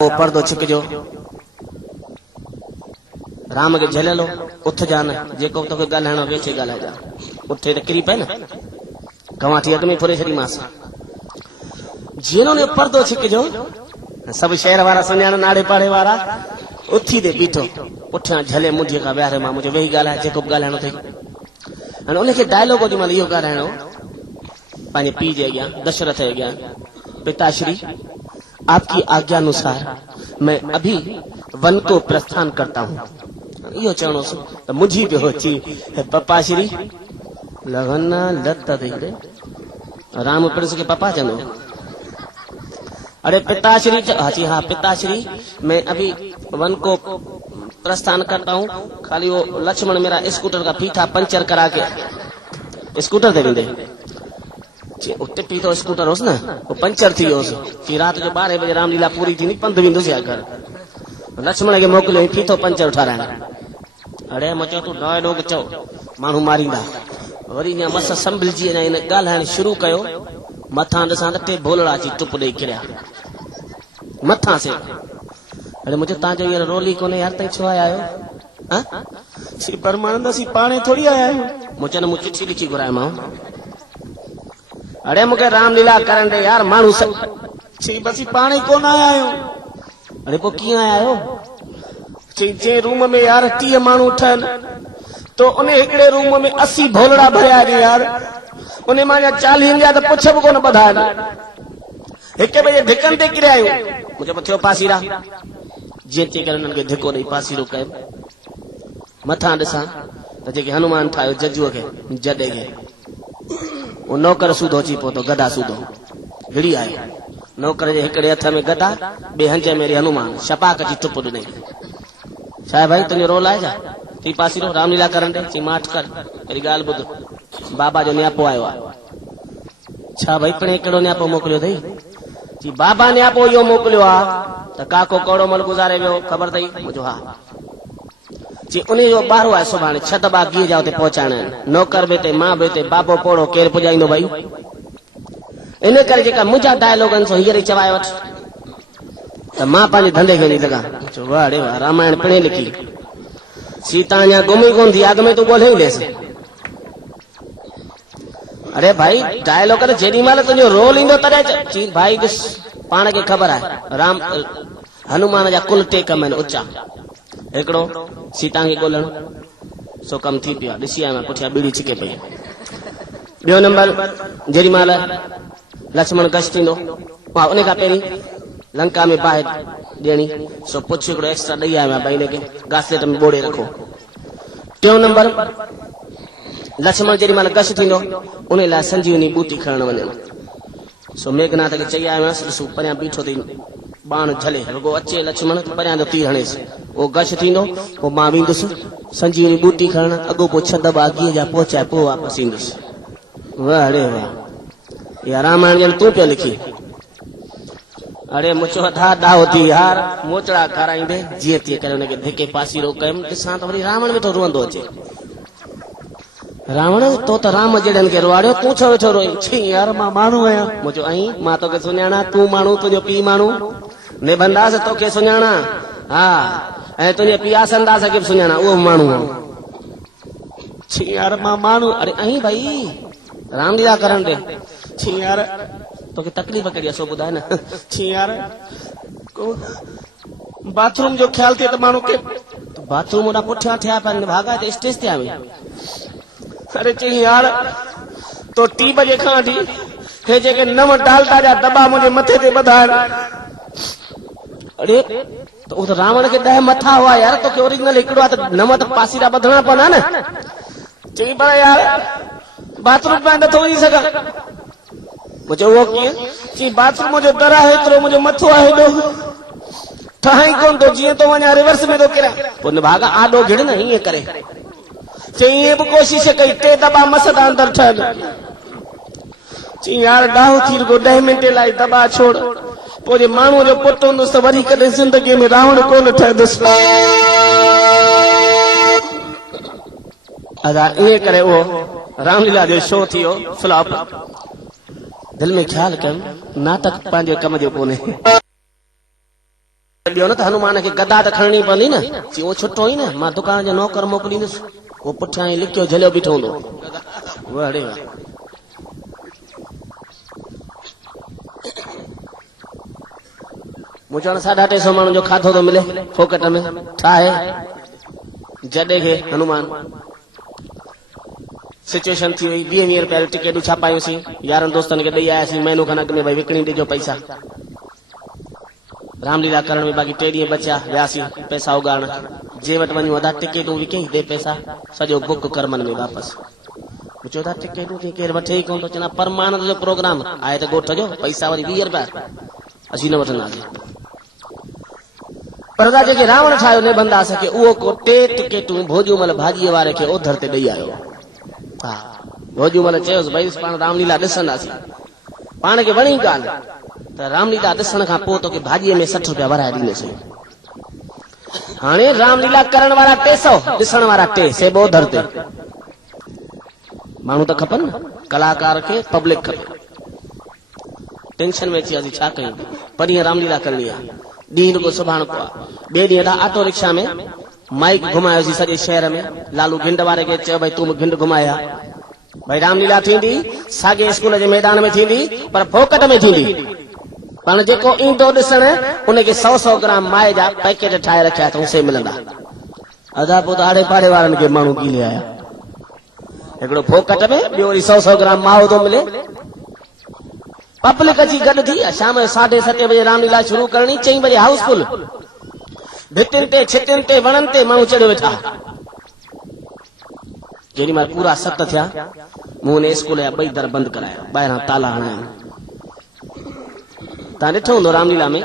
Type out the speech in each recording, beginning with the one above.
वो पर्दो छिक जो राम के झले लो उठ जान जेको तो गालाणो वेचे गाला जा उठे तो किरी पे न गवाठी अग में फुरे छड़ी मास जिन्होंने पर्दो छिक जो सब शहर वाला सुन्याण नाड़े पाड़े वाला उथी दे बीठो उठा झले मुंडी का ब्यारे मां मुझे वही गाला जेको गालाणो थे अन उनके डायलॉग जो मां इहो गालाणो पाने पी जे गया दशरथ है गया पिताश्री आपकी आज्ञा अनुसार मैं अभी वन को प्रस्थान करता हूँ यो चरणों से तो मुझी भी होची पप्पा श्री लगना लत्ता दे राम पुरुष के पापा चलो अरे पिताश्री हाजी हाँ पिताश्री मैं अभी वन को प्रस्थान करता हूँ खाली वो लक्ष्मण मेरा स्कूटर का पीठा पंचर करा के स्कूटर दे दे उते पी तो स्कूटर होस ना वो पंचर थी होस कि रात जो 12 बजे रामलीला पूरी थी नहीं पंध बिंदु से घर लक्ष्मण के मोकले पीठो पंचर उठाराना अरे मचो तू नए लोग चो मानू मारींदा वरी ने मस संभल जी ने इन गालाण शुरू कयो मथा दसा ते भोलड़ा जी टुप दे किरया मथा से अरे मुझे ता जो यार रोली कोने यार तई छो आया आयो हां सी परमानंद सी पाणे थोड़ी आया आयो मुझे न चिट्ठी लिखी घुराए मां अरे मुके रामलीला करन दे यार मानू छी बसी पाणी कोन आया आयो अरे पो की आया आयो जे रूम में यार 30 मानू ठन तो उन्हें एकड़े रूम में 80 भोलड़ा भरया रे यार उन्हें मां 40 जा तो पुछ भी कोन बधाया एक बजे धिकन ते किरे आयो मुझे पथियो पासीरा जेते कर उनके धिको दे पासीरो कय मथा दसा त जे हनुमान ठायो जजुओ के जडे के वो नौकर सूदो ची पो तो गदा सूदो गिड़ी आयो नौकर जे एकड़े हथ में गदा बे हंजे मेरे हनुमान शपाक जी टुप दे छा भाई तुझे रोल आए जा ती पासीरो रामलीला करन दे ची माठ कर मेरी गाल बुध बाबा जो न्यापो आयो छा भाई पण एकड़ो न्यापो मोकलियो थई जी बाबा न्यापो यो मोकलियो आ त काको कोड़ो मल गुजारे वियो खबर थई मुजो हा जी उन्हें जो बारो है सुभाणे छत बागी जाओ ते पहुंचाने नौकर बेटे मां बेटे बाबो पोड़ो केर पुजाइंदो भाई इने करे जेका मुजा डायलॉगन सो हीरे चवायो त मां पांजे धंधे के नहीं लगा जो वाह रे वाह रामायण पढ़े लिखी सीता या गुमी कोन थी आग में तू बोले लेस अरे भाई डायलॉग करे जेडी माल तुजो रोल इंदो तरे जी भाई पाण के खबर है राम हनुमान जा कुल टेक में ऊंचा एकड़ो सीता के गोलन सो कम थी पिया दिसी आया पुठिया बीड़ी छिके पई बियो नंबर जेडी माल लक्ष्मण गश थींदो वा उन का पेरी लंका में बाहि देनी सो पुछ एकड़ो एक्स्ट्रा दई आया भाई ने के गासलेट में बोड़े रखो टियों नंबर लक्ष्मण जेडी माल गश थींदो उन ला संजीवनी बूटी खणन वने सो मेघनाथ के चई आया सो परिया बीठो थी बाण झले रुगो अचे लक्ष्मण परिया जो तीर हणेस वो गश थींदो वो मां विंदुस संजीवनी बूटी खणन अगो पो छद बागी जा पहुंचाए पो वापस इंदुस वाह रे वाह या रामायण जन तू पे लिखी अरे मुचो था दाव थी यार मोचड़ा कराइंदे जे ती करे उनके धिके पासीरो कयम दिसां तो वरी रावण में तो रोंदो अचे रावण तो राम जड़न के रोवाड़ो तू छो वेठो रोई छी यार मां मानू आया मुचो आई मां तो के सुन्याणा तू मानू तुजो पी मानू निबंदास तो के सुन्याणा हां ए तुझे पिया संदास के सुन्याणा वो मानू छी यार मां मानू अरे आई भाई रामलीला करन दे छी यार तो के तकलीफ करिया सो बुधाए ना छी यार को बाथरूम जो ख्याल थे तो मानू के तो बाथरूम ओडा पुठिया थया पर भागा ते स्टेज ते आवे अरे ची यार तो 3 बजे खांडी हे जे के नव डालता जा दबा मुझे मथे ते बधार अरे तो उस रावण के 10 मथा हुआ यार तो के ओरिजिनल एकड़ो तो नव तो पासीरा बधना पना ना ची बड़ा यार बाथरूम में न थोड़ी सका मुझे वो की ची बाथरूम मुझे डरा है तो मुझे मथो है दो ठाई कोन तो जिए तो वने रिवर्स में तो केरा पुन भागा आडो घिड़ नहीं करे चाहिए भी कोशिश कई टे दबा मसदा अंदर ठन ची यार डाहो थी को 10 मिनट लाई दबा छोड़ पो जे मानू जो पुट हुंदो त वरी कदे जिंदगी में रावण कोन ठहंदुस अदा ये करे वो रामलीला जो शो थियो फ्लॉप दिल में ख्याल कम नाटक पांजे कम जो कोने। ॿियो न त हनुमान खे गदा त खणणी पवंदी न चई उहो छुटो ई न मां दुकान जो नौकर मोकिलींदुसि उहो पुठियां ई लिखियो झलियो बीठो हूंदो मूं चवण 350 माण्हुनि जो खाधो थो मिले फोकट में ठाहे जॾे खे हनुमान सिचुएशन थी वई 20 रुपया टिकेटूं छापायूंसीं यारनि दोस्तनि खे ॾेई आयासीं महीनो खन अॻु में भई विकिणी ॾिजो पैसा रामलीला करण में बाक़ी 3 ॾींहं बचिया वियासीं पैसा उगारण जे वटि वञूं अदा टिकेटूं विकई दे पैसा सॼो बुक कर्मनि में वापसि चओ था टिकेटूं केरु वठे ई कोन थो चवंदा परमानंद जो प्रोग्राम आहे त ॻोठ जो पैसा वरी 20 रुपया असीं न वठंदासीं पर जेके रावण ठाहियो निबंदास खे उहो को 3 टिकेटूं भोजूमल भाॼीअ वारे खे ओधर ते ॾेई आयो हा भोजूमल चयोसि भई पाण रामलीला ॾिसंदासीं पाण खे वणी ॻाल्हि त रामलीला ॾिसण खां पोइ तोखे भाॼीअ में 60 रुपया वराए ॾींदुसि हाणे रामलीला करण वारा 300 ॾिसण वारा 3 से ओधर ते माण्हू त खपनि कलाकार खे पब्लिक खपे टेंशन में अची वियासीं छा कयूं परीहं रामलीला करणी आहे ॾींहुं रुगो सुभाणे को आहे ॿिए ॾींहं ॾांहुं ऑटो रिक्शा में माइक घुमायोसीं सॼे शहर में लालू घिंड वारे खे चयो भई तूं बि घिंड घुमाया भई रामलीला थींदी साॻे स्कूल जे मैदान में थींदी पर फोकट में थींदी पाण जेको ईंदो ॾिसण उनखे 100 ग्राम माए जा पैकेट ठाहे रखिया त उसे मिलंदा अदा पोइ त आड़े पाड़े वारनि खे माण्हू कीले आया हिकिड़ो फोकट में ॿियो वरी 100 ग्राम माओ थो मिले पब्लिक अची गॾु थी शाम जो 7:30 बजे रामलीला शुरू करणी 4 बजे हाउसफुल भितियुनि ते छितियुनि ते वणनि ते माण्हू चढ़ियो वेठा जेॾी महिल पूरा 7 थिया मूं हुन स्कूल जा 2 दर बंदि कराया ॿाहिरां ताला हणाया तव्हां ॾिठो हूंदो रामलीला में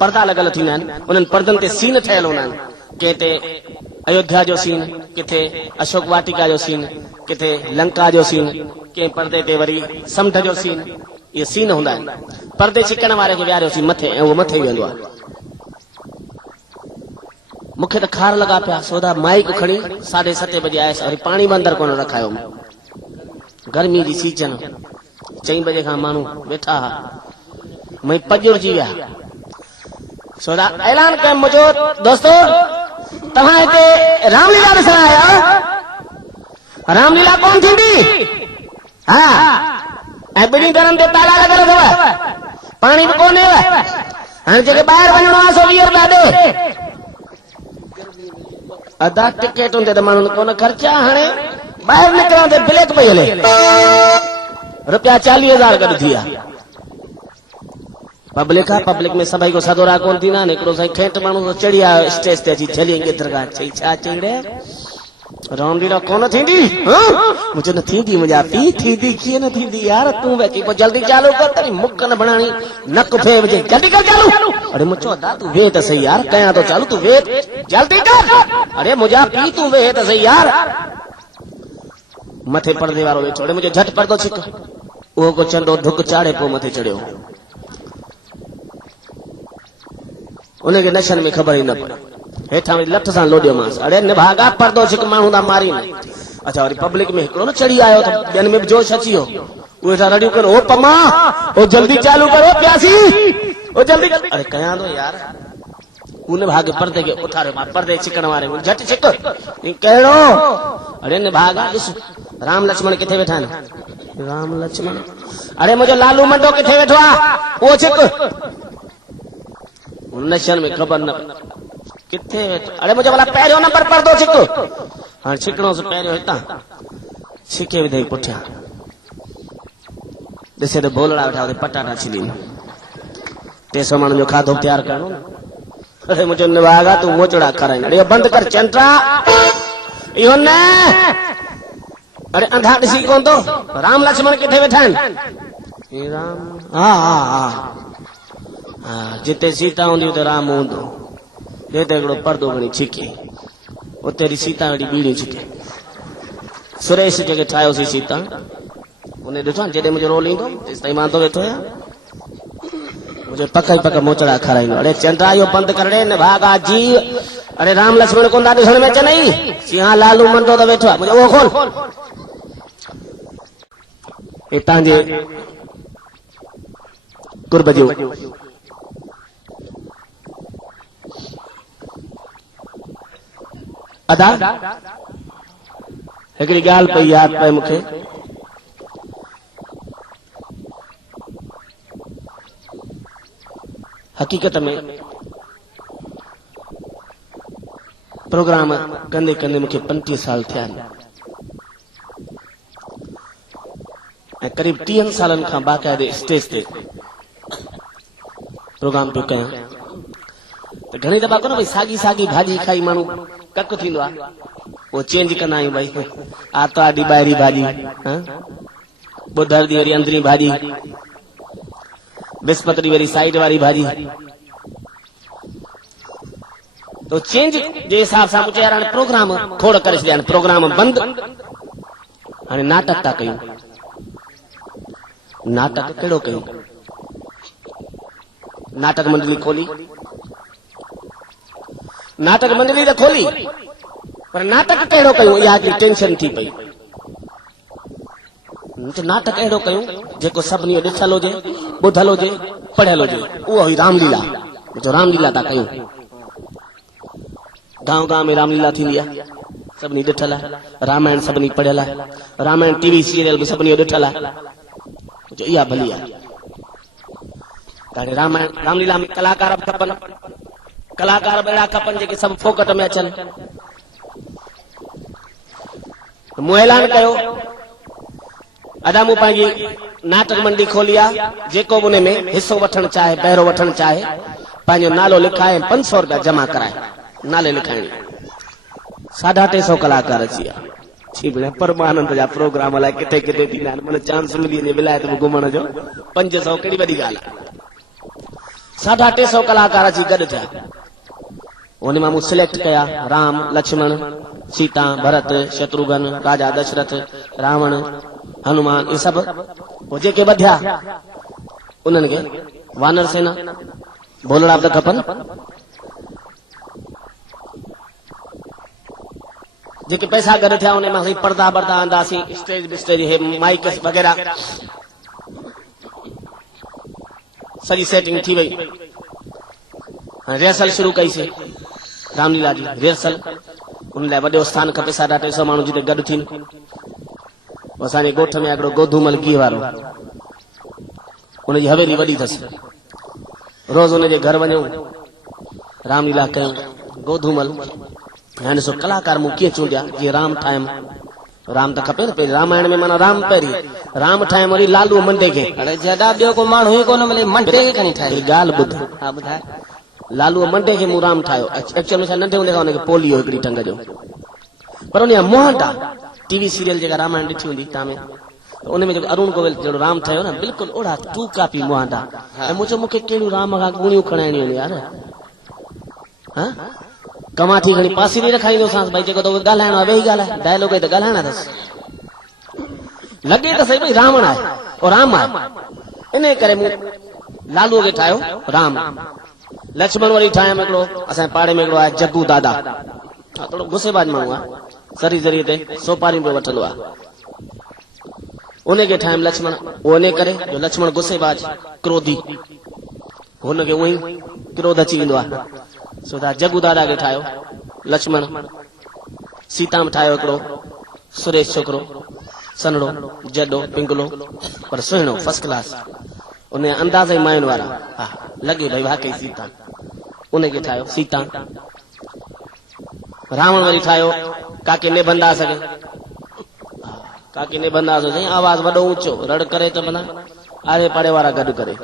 पर्दा लॻल थींदा आहिनि उन्हनि पर्दनि ते सीन ठहियल हूंदा आहिनि कंहिं ते अयोध्या जो सीन किथे अशोक वाटिका जो सीन किथे लंका जो सीन कंहिं पर्दे ते वरी समुंड जो सीन इहे सीन हूंदा आहिनि पर्दे छिकण वारे खे विहारियोसीं मथे ऐं उहो मथे वेंदो आहे मूंखे त खार लॻा पिया सोदा माइक खणी 7:30 बजे आयसि वरी पाणी बि अंदरि कोन रखायो गर्मी जी सीजन 4 बजे खां माण्हू वेठा मई पजुरजी विया सोदा ऐलान कयो मुंहिंजो दोस्तो तव्हां हिते रामलीला ॾिसण आया रामलीला कोन थींदी हा ऐं 2 दरनि ते ताला लॻल अथव पाणी बि कोन्हे हाणे जेके ॿाहिरि वञणो आहे 120 रुपया ॾे अदा टिकेटुनि ते त माण्हुनि कोन ख़र्चा हाणे ॿाहिरि निकिरण ते ब्लैक पई हले रुपया 40,000 गॾु थी विया पब्लिक आहे पब्लिक में सभई को सदोरा कोन थींदा आहिनि हिकिड़ो साईं खेट माण्हू चढ़ी आयो स्टेज ते अची झली गिदरगाह चई छा चई रे रामलीला कोन थींदी मुंहिंजो न थींदी मुंहिंजा पीउ थींदी कीअं न थींदी यार तूं वेठी पोइ जल्दी चालू कर तरी मुक न बनाणी नक फे विझे जल्दी कर चालू अरे मुंहिंजो अदा तूं वेह त सही यार कयां तो चालू तूं वेह जल्दी कर अरे मुंहिंजा पीउ तूं वेह त सही यार मथे पर्दे वारो वेठो अरे मुंहिंजो झटि पर्दो छिक उहो को चंडो धुक चाढ़े पोइ मथे चढ़ियो उनखे नशन में ख़बर ई न पई हेठां वरी लठ सां लोॾियोमांसि अड़े निभागा पर्दो छिक माण्हू था मारी न अच्छा वरी पब्लिक में हिकिड़ो न चढ़ी आयो त ॿियनि में बि जोश अची वियो उहे था रड़ियूं कनि ओ पमा ओ जल्दी चालू करो प्यासी ओ जल्दी अरे कयां थो यार उन भाग पर्दे खे उथारियो मां पर्दे छिकण वारे झटि छिक कहिड़ो अड़े निभागा ॾिस राम लक्ष्मण किथे वेठा आहिनि राम लक्ष्मण अरे मुंहिंजो लालू मंडो किथे वेठो आहे उहो छिक नशन में ख़बर न किथे वेठो अरे मुंहिंजो भला पहिरियों नंबर पर्दो छिक हाणे छिकणो पहिरियों हितां छिके विधई पुठियां ॾिसे त भोलड़ा वेठा पटाटा छिलीन 300 माण्हुनि जो खाधो तयारु करणो अरे मुंहिंजो निभागा तूं मोचड़ा खाराईंदा इहो बंदि कर चंट्रा इहो न अरे अंधा ॾिसी कोन थो राम लक्ष्मण किथे वेठा आहिनि राम हा हा हा हा जिते सीता हूंदी उते राम हूंदो हिते हिकिड़ो पर्दो खणी छिके उते वरी सीता वरी बीड़ियूं छिके सुरेश जेके ठाहियोसीं सीता उन ॾिठो जॾहिं मुंहिंजो रोल ईंदो तेसि ताईं मां तो वेठो आहियां मुंहिंजो पक ई पक मोचड़ा खाराईंदो अरे चंद्रा इहो बंदि कर ॾे न भागा जी अरे राम लक्ष्मण कोन था ॾिसण में अचनि सिंहा लालू मंडो त वेठो आहे मुंहिंजो उहो खोल हितां जे कुर्ब जो अदा हिकिड़ी ॻाल्हि पई यादि पए मूंखे। हकीकत में प्रोग्राम कंदे कंदे मूंखे 35 साल थिया आहिनि ऐं क़रीब 30 सालनि खां बाक़ायदे स्टेज ते प्रोग्राम पियो कयां। त घणी दफ़ा कोन भई साॻी साॻी भाॼी खाई माण्हू कक थींदो आहे, पोइ चेंज कंदा आहियूं भई आर्तवार ॾींहुं ॿाहिरीं भाॼी, ॿुधर ॾींहुं वरी अंदरी भाॼी, विस्पत ॾींहुं वरी साइड वारी भाॼी। तो चेंज जे हिसाब सां मुझे यार प्रोग्राम खोड़ करे छॾिया आहिनि, प्रोग्राम बंदि। हाणे नाटक था कयूं। नाटक कहिड़ो कयूं? नाटक मंडली खोली, नाटक मंडली त खोली, पर नाटक कहिड़ो कयूं इहा हिकिड़ी टेंशन थी पई। नाटक अहिड़ो कयूं जेको सभिनी जो ॾिठल हुजे, ॿुधल हुजे, पढ़ियल हुजे। उहो हुई रामलीला। जो रामलीला था कयूं, गांव गांव में रामलीला थींदी आहे, सभिनी ॾिठल आहे। रामायण सभिनी पढ़ियल आहे, रामायण टीवी सीरियल बि सभिनी जो ॾिठल आहे। जो इहा भली आहे। रामायण रामलीला में कलाकार बि खपनि, कलाकार बि अहिड़ा खपनि जेके सभु फोकट में अचनि। मूं ऐलान कयो, अदा मूं पंहिंजी नाटक मंडी खोली आहे। जेको बि उन में हिसो वठणु चाहे, पहिरो वठणु चाहे, पंहिंजो नालो लिखाए 500 रुपया जमा कराए। नाले लिखाइणी 350 कलाकार अची विया। परमानंद जा प्रोग्राम अलाए किथे किथे थींदा आहिनि, माना चांस मिली वञे विलायत में घुमण जो। 500 कहिड़ी वॾी ॻाल्हि आहे। 350 कलाकार अची गॾु थिया। उन मां मूं सिलेक्ट कया राम, लक्ष्मण, सीता, भरत, शत्रुघ्न, राजा दशरथ, रावण, हनुमान, ये सभु। पोइ जेके वधिया उन्हनि खे वानर सेना, भोलड़ा बि खपनि। जेके पैसा गॾु थिया उन मां पर्दा बर्दा आंदासीं, स्टेज बिस्टेज माइक वग़ैरह सॼी सेटिंग थी वई। रिहर्सल शुरू कईसीं रामलीला जी रिहर्सल। उन लाइ वॾो स्थान खपे, 350 माण्हू जिते गॾु थियनि। असांजे ॻोठ में हिकिड़ो गोधूमल गीह वारो, उनजी हवेली वॾी अथसि। रोज़ उनजे घर वञूं, रामलीला कयूं। गोधूमल हाणे ॾिसो कलाकार मूं कीअं चूंडिया, जीअं राम ठाहियमि। राम त खपे न, पहिरीं रामायण में माना राम पहिरीं, राम ठाहियमि वरी लालू मंडे खे। जॾा ॿियो को माण्हू ई कोन मिले, मंडे खे खणी ठाहे। ॻाल्हि ॿुध, हा ॿुधाए। लालू मंडे खे मूं राम ठाहियो। एक्चुअल में छा नंढे हूंदे खां हुनखे पोलियो हिकिड़ी टंग जो, पर उन मुंहं आहे। टीवी सीरियल जेका रामायण ॾिठी हूंदी तव्हां में, उन में जेको अरुण गोविल जहिड़ो राम ठहियो न, बिल्कुलु ओड़ा टू कापी मुंहं आहे। ऐं मूं चयो मूंखे कहिड़ियूं राम खां गुणियूं खणाइणियूं आहिनि यार। हा कमाठी खणी पासीरी रखाईंदोसांसि भई, जेको तो ॻाल्हाइणो आहे वेही ॻाल्हाए, डायलॉग त ॻाल्हाइणा अथसि। लॻे त सही भई रावण आहे और राम आहे। इन करे मूं लालूअ खे ठाहियो राम। लक्ष्मण वरी ठाहियमि हिकिड़ो, असांजे पाड़े में हिकिड़ो आहे जग्गू दादा, थोरो गुस्सेबाज माण्हू आहे, सरी ज़रिए ते सोपारियूं पियो वठंदो आहे। उनखे ठाहियमि लक्ष्मण। उहो इन करे जो लक्ष्मण गुस्सेबाज, क्रोधी, हुनखे उहो ई क्रोध अची वेंदो आहे। सुधा जग्गू दादा खे ठाहियो लक्ष्मण। सीता में ठाहियो हिकिड़ो सुरेश छोकिरो, सनड़ो, जॾो, पिंगलो, पर सुहिणो, फर्स्ट क्लास। उन अंदाज़ ई मायुनि वारा। हा लॻे भई वाकई सीता। उनखे ठाहियो सीता। रावण वरी ठाहियो काके निबंदास खे। काके निबंदास हुजे, आवाज़ वॾो ऊंचो, रड़ करे त माना आड़े पाड़े वारा गॾु करे।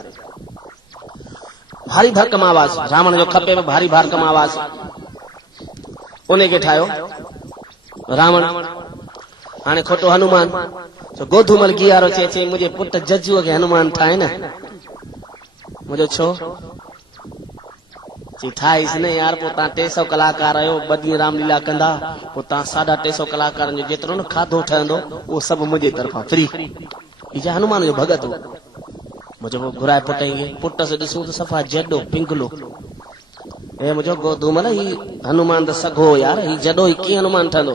भारी भरकम आवाज़ रावण जो खपे, भारी भरकम आवाज़। उनखे ठाहियो रावण। हाणे खोटो हनुमान, गोधूमल गीह वारो चए मुंहिंजे पुट जज्जूअ खे हनुमान ठाहे न। मुंहिंजो छो चई ठाहीस न यार। पोइ तव्हां 300 कलाकार आहियो, 2 ॾींहं रामलीला कंदा, पोइ तव्हां 350 कलाकारनि जो जेतिरो न खाधो ठहंदो उहो सभु मुंहिंजे तरफ़ां फ्री। हीअ हनुमान जो भगत हो। मुंहिंजो घुराए पुट खे, पुट से ॾिसूं त सफ़ा जॾो, पिंगलो। हे मुंहिंजो गोधूमल, ही हनुमान त सघो यार, ही जॾो ही कीअं हनुमान ठहंदो।